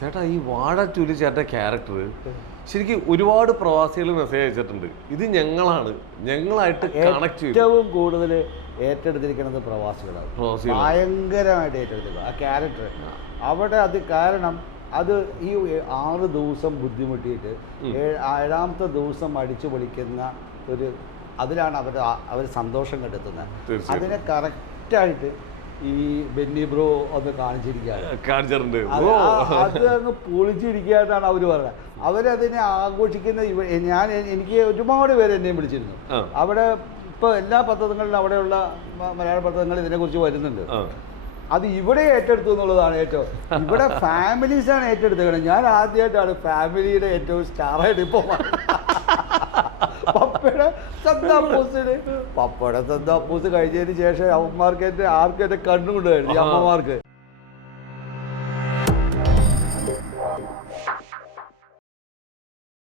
ചേട്ടാ ഈ വാഴ ടൂല് ചേട്ടൻ്റെ ക്യാരക്ടർ ശരിക്കും ഒരുപാട് പ്രവാസികൾ മെസ്സേജ് അയച്ചിട്ടുണ്ട്. ഇത് ഞങ്ങളായിട്ട് കണക്ട് ചെയ്യും. ഏറ്റവും കൂടുതൽ ഏറ്റെടുത്തിരിക്കുന്നത് പ്രവാസികളാണ്. ഭയങ്കരമായിട്ട് ഏറ്റെടുത്തിരിക്കുന്നത് ആ ക്യാരക്ടർ. അവിടെ അത് കാരണം അത് ഈ 6 ദിവസം ബുദ്ധിമുട്ടിയിട്ട് 7ാമത്തെ ദിവസം അടിച്ചു പൊളിക്കുന്ന ഒരു അതിലാണ് അവർ സന്തോഷം കണ്ടെത്തുന്നത്. അതിനെ കറക്റ്റായിട്ട് ഈ ബെന്നി ബ്രോ ഒന്ന് കാണിച്ചിരിക്കുകയാണ്. അത് അങ്ങ് പൊളിച്ചിരിക്കുകയായിട്ടാണ് അവർ പറയുന്നത്. അവരതിനെ ആഘോഷിക്കുന്ന എനിക്ക് ഒരുപാട് പേര് എന്നെയും വിളിച്ചിരുന്നു. അവിടെ ഇപ്പോൾ എല്ലാ പത്രങ്ങളിലും അവിടെയുള്ള മലയാള പത്രങ്ങൾ ഇതിനെക്കുറിച്ച് വരുന്നുണ്ട്. അത് ഇവിടെ ഏറ്റെടുത്തു എന്നുള്ളതാണ് ഏറ്റവും. ഇവിടെ ഫാമിലീസാണ് ഏറ്റെടുത്തത്. ഞാൻ ആദ്യമായിട്ടാണ് ഫാമിലിയുടെ ഏറ്റവും സ്റ്റാറായിട്ട് ഇപ്പോൾ പപ്പയുടെ സന്താപ്പൂസ് കഴിഞ്ഞതിന് ശേഷം അമ്മമാർക്ക് ആർക്കും എൻ്റെ കണ്ണുകൊണ്ട് കഴിഞ്ഞു അമ്മമാർക്ക്.